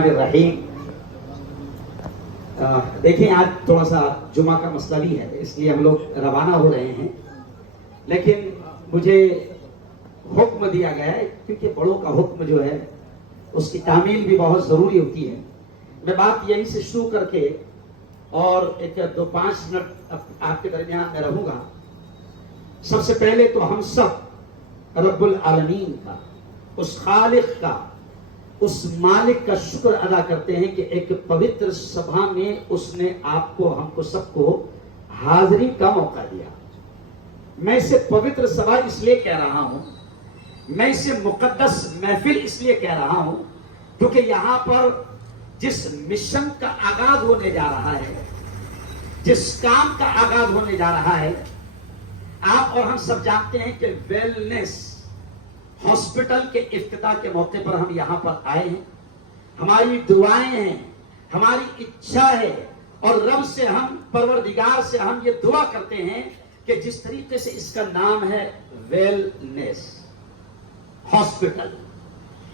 रहीम। देखिए आज थोड़ा सा जुमा का मसला भी है, इसलिए हम लोग रवाना हो रहे हैं, लेकिन मुझे हुक्म दिया गया है क्योंकि बड़ों का हुक्म जो है उसकी तामील भी बहुत ज़रूरी होती है। मैं बात यहीं से शुरू करके और एक 2-5 मिनट आपके दरमियान में रहूँगा। सबसे पहले तो हम सब रब्बुल आलमीन का, उस खालिक का, उस मालिक का शुक्र अदा करते हैं कि एक पवित्र सभा में उसने आपको, हमको सबको हाजिरी का मौका दिया। मैं इसे पवित्र सभा इसलिए कह रहा हूं, मैं इसे मुकद्दस महफिल इसलिए कह रहा हूं क्योंकि यहां पर जिस मिशन का आगाज होने जा रहा है, जिस काम का आगाज होने जा रहा है, आप और हम सब जानते हैं कि वेलनेस हॉस्पिटल के इफ्तिताह के मौके पर हम यहां पर आए हैं। हमारी दुआएं हैं, हमारी इच्छा है और रब से हम, परवरदिगार से हम ये दुआ करते हैं कि जिस तरीके से इसका नाम है वेलनेस हॉस्पिटल,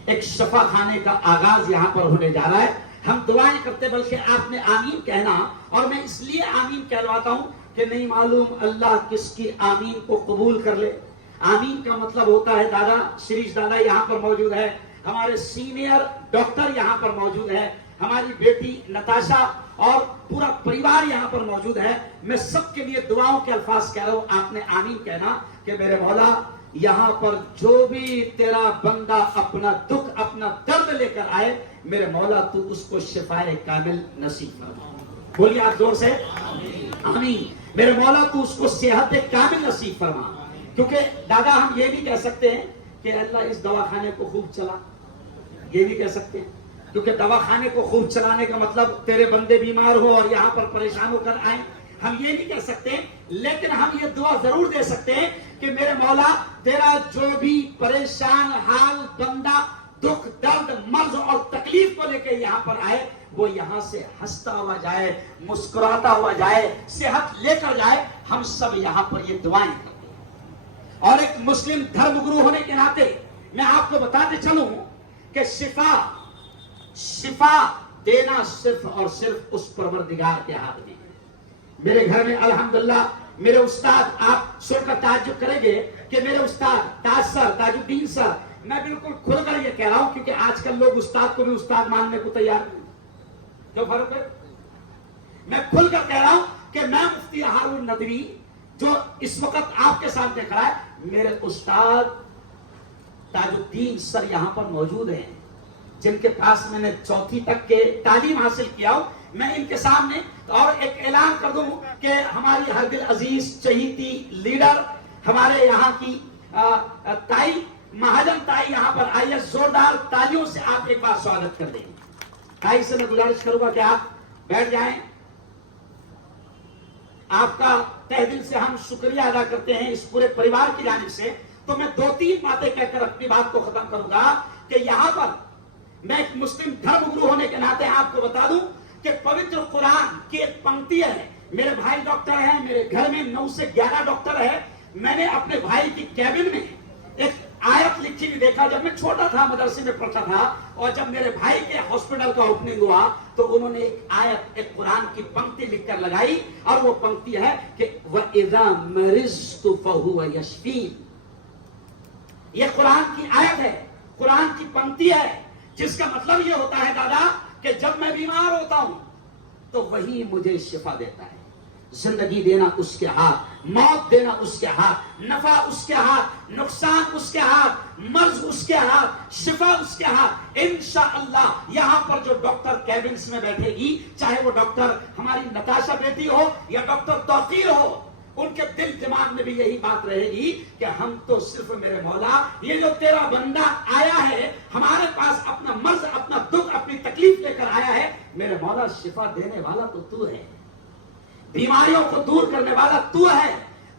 एक शफा खाने का आगाज यहां पर होने जा रहा है। हम दुआएं करते, बल्कि आपने आमीन कहना, और मैं इसलिए आमीन कहलवाता हूं कि नहीं मालूम अल्लाह किसकी आमीन को कबूल कर ले। आमीन का मतलब होता है, दादा शिरीष दादा यहाँ पर मौजूद है, हमारे सीनियर डॉक्टर यहाँ पर मौजूद है, हमारी बेटी नताशा और पूरा परिवार यहाँ पर मौजूद है। मैं सबके लिए दुआओं के अल्फाज कह रहा हूँ, आपने आमीन कहना कि मेरे मौला यहाँ पर जो भी तेरा बंदा अपना दुख, अपना दर्द लेकर आए, मेरे मौला तू उसको शिफाए कामिल नसीब फरमा। बोलिए आप जोर से आमीन। मेरे मौला तू उसको सेहत कामिल नसीब फरमा। क्योंकि दादा हम ये भी कह सकते हैं कि अल्लाह इस दवाखाने को खूब चला, ये भी कह सकते हैं, क्योंकि दवाखाने को खूब चलाने का मतलब तेरे बंदे बीमार हो और यहाँ पर परेशान होकर आए, हम ये नहीं कह सकते। लेकिन हम ये दुआ जरूर दे सकते हैं कि मेरे मौला तेरा जो भी परेशान हाल बंदा दुख दर्द मर्ज और तकलीफ को लेकर यहाँ पर आए, वो यहाँ से हंसता हुआ जाए, मुस्कुराता हुआ जाए, सेहत लेकर जाए। हम सब यहाँ पर ये दुआएं करते हैं। और एक मुस्लिम धर्म गुरु होने के नाते मैं आपको बताते चलूं कि शिफा देना सिर्फ और सिर्फ उस परवरदिगार के हाथ में है। मेरे घर में अल्हम्दुलिल्लाह मेरे उस्ताद, आप सुनकर ताज्जुब करेंगे कि मेरे उस्ताद ताज सर, ताजुद्दीन सर, मैं बिल्कुल खुलकर ये कह रहा हूं क्योंकि आजकल लोग उस्ताद को भी उस्ताद मानने को तैयार नहीं। क्यों फर्क है? मैं खुलकर कह रहा हूं कि मैं मुफ्ती हारून नदवी जो इस वक्त आपके सामने खड़ा है, मेरे उस्ताद ताजुद्दीन सर यहाँ पर मौजूद हैं, जिनके पास मैंने 4वीं तक के तालीम हासिल किया हूं। मैं इनके सामने और एक ऐलान कर दूं कि हमारी हर दिल अजीज चहीती लीडर, हमारे यहाँ की ताई महाजन ताई यहाँ पर आई है। जोरदार तालियों से आप एक बार स्वागत कर दें। ताई से मैं गुजारिश करूंगा कि आप बैठ जाएं। आपका तहे दिल से हम शुक्रिया अदा करते हैं इस पूरे परिवार की जानिब से। तो मैं 2-3 बातें कहकर अपनी बात को खत्म करूंगा कि यहां पर मैं एक मुस्लिम धर्म गुरु होने के नाते आपको बता दूं कि पवित्र कुरान की एक पंक्ति है। मेरे भाई डॉक्टर हैं, मेरे घर में 9 से 11 डॉक्टर है। मैंने अपने भाई की कैबिन में एक आयत लिखी हुई देखा जब मैं छोटा था, मदरसे में पढ़ता था, और जब मेरे भाई के हॉस्पिटल का ओपनिंग हुआ तो उन्होंने एक आयत, एक कुरान की पंक्ति लिखकर लगाई, और वो पंक्ति है कि वइज़ा मरिज़्तु फहुव यशफीन। ये कुरान की आयत है, कुरान की पंक्ति है, जिसका मतलब ये होता है दादा कि जब मैं बीमार होता हूं तो वही मुझे शिफा देता है। जिंदगी देना उसके हाथ, मौत देना उसके हाथ, नफा उसके हाथ, नुकसान उसके हाथ, मर्ज उसके हाथ, शिफा उसके हाथ। इंशाअल्लाह यहाँ पर जो डॉक्टर कैबिन्स में बैठेगी, चाहे वो डॉक्टर हमारी नताशा बेटी हो या डॉक्टर तौकीर हो, उनके दिल दिमाग में भी यही बात रहेगी कि हम तो सिर्फ मेरे मौला, ये जो तेरा बंदा आया है हमारे पास, अपना मर्ज, अपना दुख, अपनी तकलीफ लेकर आया है, मेरे मौला शिफा देने वाला तो तू है, बीमारियों को दूर करने वाला तू है,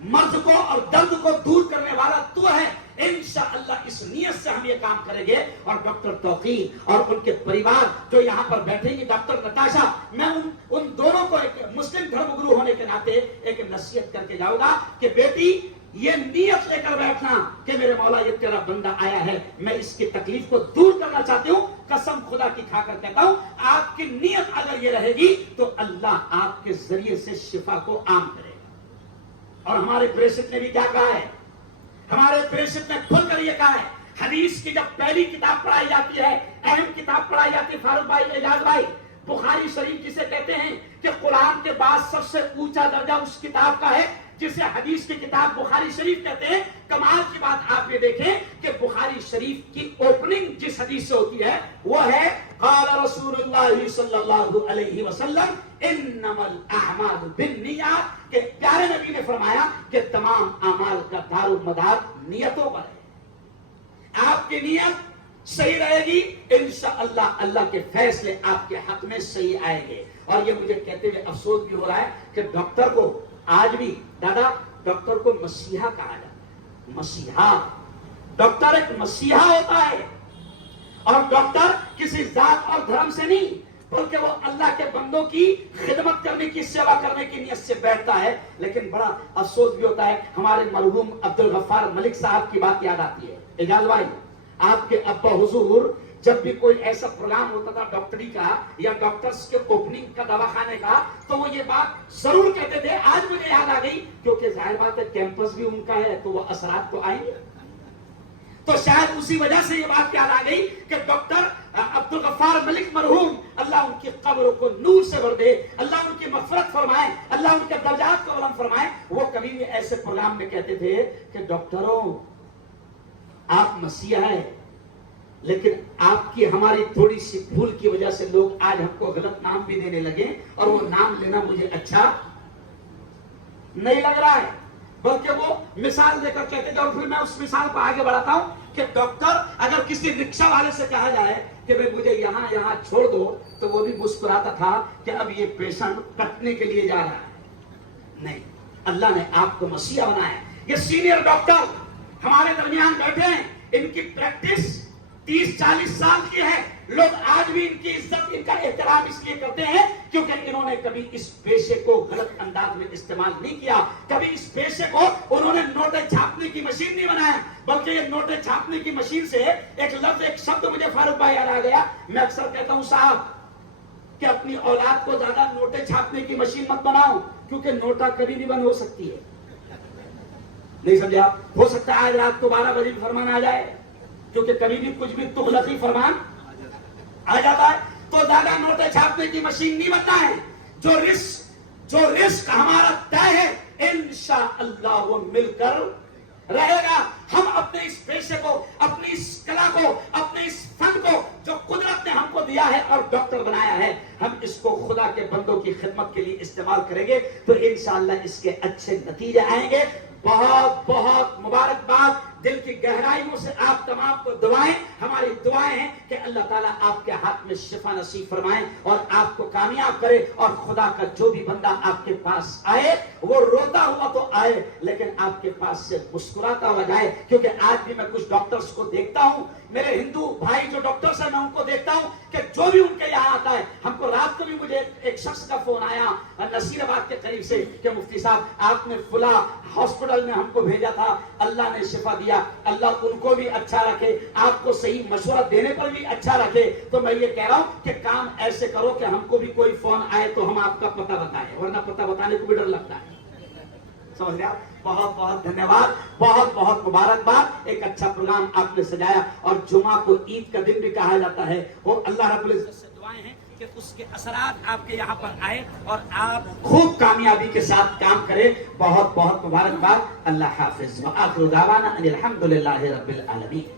मर्ज को और दर्द को दूर करने वाला तू है। इंशाअल्लाह इस नियत से हम ये काम करेंगे। और डॉक्टर तौकीर और उनके परिवार जो यहाँ पर बैठेंगे, डॉक्टर नताशा, मैं उन दोनों को एक मुस्लिम धर्म गुरु होने के नाते एक नसीहत करके जाऊंगा कि बेटी یہ نیت لے کر بیٹھنا کہ میرے مولا یہ تیرا بندہ آیا ہے، میں اس کی تکلیف کو دور کرنا چاہتی ہوں، قسم خدا کی کھا کر کہتا ہوں آپ کی نیت اگر یہ رہے گی تو اللہ آپ کے ذریعے سے شفا کو عام کرے گا۔ اور ہمارے پریشد نے بھی کیا کہا ہے، ہمارے پریشد نے کھل کر یہ کہا ہے، حدیث کی جب پہلی کتاب پڑھائی جاتی ہے، اہم کتاب پڑھائی جاتی ہے فاروق بھائی، اعجاز بھائی، بخاری شریف جسے کہتے ہیں کہ قرآن کے بعد سب سے اونچا درجہ اس کتاب کا ہے جسے حدیث کی کتاب بخاری شریف کہتے ہیں۔ کمال کی بات آپ نے دیکھیں کہ بخاری شریف کی اوپننگ جس حدیث سے ہوتی ہے وہ ہے قال رسول اللہ صلی اللہ علیہ وسلم انما الاعمال بالنیات، کہ پیارے نبی نے فرمایا کہ تمام اعمال کا دار و مدار نیتوں پر ہے۔ آپ کی نیت صحیح رہے گی انشاءاللہ اللہ کے فیصلے آپ کے حق میں صحیح آئیں گے۔ اور یہ مجھے کہتے ہوئے افسوس بھی ہو رہا ہے کہ ڈاکٹر کو آج بھی دادا ڈاکٹر کو مسیحا کہا جاتا ہے۔ مسیحا، ڈاکٹر ایک مسیحا ہوتا ہے، اور ڈاکٹر کسی ذات اور دھرم سے نہیں بلکہ وہ اللہ کے بندوں کی خدمت کرنے کی، سیوا کرنے کی نیت سے بیٹھتا ہے۔ لیکن بڑا افسوس بھی ہوتا ہے، ہمارے مرحوم عبدالغفار ملک صاحب کی بات یاد آتی ہے۔ اعجاز بھائی، آپ کے ابا حضور جب بھی کوئی ایسا پروگرام ہوتا تھا ڈاکٹری کا یا ڈاکٹرز کے اوپننگ کا دواخانے کا تو وہ یہ بات ضرور کہتے تھے، آج مجھے یاد آ گئی کیونکہ ظاہر بات ہے کیمپس بھی ان کا ہے تو وہ اثرات تو آئیں گے، تو شاید اسی وجہ سے یہ بات یاد آ گئی کہ ڈاکٹر عبدالغفار ملک مرحوم اللہ ان کی قبر کو نور سے بھر دے، اللہ ان کی مغفرت فرمائے، اللہ ان کے درجات کو بلند فرمائے، وہ کبھی بھی ایسے پروگرام میں کہتے تھے کہ ڈاکٹروں آپ مسیحا ہیں لیکن آپ کی ہماری تھوڑی سی بھول کی وجہ سے لوگ آج ہم کو غلط نام بھی دینے لگے، اور وہ نام لینا مجھے اچھا نہیں لگ رہا ہے، بلکہ وہ مثال دے کر کہتے تھے۔ اور پھر میں اس مثال کو آگے بڑھاتا ہوں کہ ڈاکٹر اگر کسی رکشہ والے سے کہا جائے کہ بھئی مجھے یہاں چھوڑ دو تو وہ بھی مسکراتا تھا کہ اب یہ پیشنٹ کٹنے کے لیے جا رہا ہے۔ نہیں، اللہ نے آپ کو مسیحا بنایا۔ یہ سینئر ڈاکٹر ہمارے درمیان بیٹھے ہیں، ان کی پریکٹس 30-40 سال کی ہے، لوگ آج بھی ان کی عزت، ان کا احترام اس لیے کرتے ہیں کیونکہ انہوں نے کبھی اس پیشے کو غلط انداز میں استعمال نہیں کیا، کبھی اس پیشے کو انہوں نے نوٹیں چھاپنے کی مشین نہیں بنایا، بلکہ یہ نوٹیں چھاپنے کی مشین سے ایک لفظ، ایک شبد مجھے فاروق بھائی یاد آ گیا۔ میں اکثر کہتا ہوں صاحب کہ اپنی اولاد کو زیادہ نوٹیں چھاپنے کی مشین مت بناؤ، کیونکہ نوٹا کبھی بھی بند ہو سکتی ہے، نہیں سمجھے آپ؟ ہو سکتا ہے آج رات کو 12 بجے فرمان آ جائے، کیونکہ کبھی بھی کچھ بھی تغلقی فرمان آ جاتا ہے۔ تو زیادہ نوٹیں چھاپنے کی مشین نہیں بننا ہے، جو رزق ہمارا طے ہے انشاءاللہ وہ مل کر رہے گا۔ ہم اپنے اس پیشے کو، اپنی اس کلا کو، اپنے اس فن کو جو قدرت نے ہم کو دیا ہے اور ڈاکٹر بنایا ہے، ہم اس کو خدا کے بندوں کی خدمت کے لیے استعمال کریں گے تو انشاءاللہ اس کے اچھے نتیجے آئیں گے۔ بہت بہت مبارکباد، دل کی گہرائیوں سے آپ تمام کو دعائیں، ہماری دعائیں ہیں کہ اللہ تعالیٰ آپ کے ہاتھ میں شفا نصیب فرمائیں اور آپ کو کامیاب کرے، اور خدا کا جو بھی بندہ آپ کے پاس آئے وہ روتا ہوا تو آئے لیکن آپ کے پاس سے مسکراتا ہوا جائے۔ کیونکہ آج بھی میں کچھ ڈاکٹرز کو دیکھتا ہوں، میرے ہندو بھائی جو ڈاکٹرز ہیں میں ان کو دیکھتا ہوں کہ جو بھی ان کے یہاں آتا ہے، ہم کو رات کو بھی مجھے ایک شخص کا فون آیا نصیر آباد کے قریب سے کہ مفتی صاحب آپ نے فلاں ہاسپٹل میں ہم کو بھیجا تھا، اللہ نے شفا دیا، اللہ ان کو بھی اچھا رکھے، آپ کو صحیح مشورہ دینے پر بھی اچھا رکھے۔ تو میں یہ کہہ رہا ہوں کہ کام ایسے کرو کہ ہم کو بھی کوئی فون آئے تو ہم آپ کا پتہ بتائیں، ورنہ پتہ بتانے کو بھی ڈر لگتا ہے، سمجھ رہے آپ؟ بہت بہت دھنیواد، بہت بہت مبارکباد، ایک اچھا پروگرام آپ نے سجایا، اور جمعہ کو عید کا دن بھی کہا جاتا ہے، وہ اللہ رب العزت سے دعائیں ہیں کہ اس کے اثرات آپ کے یہاں پر آئے اور آپ خوب کامیابی کے ساتھ کام کریں۔ بہت بہت مبارکباد، اللہ حافظ، وآخر دعوانا ان الحمدللہ رب العالمین۔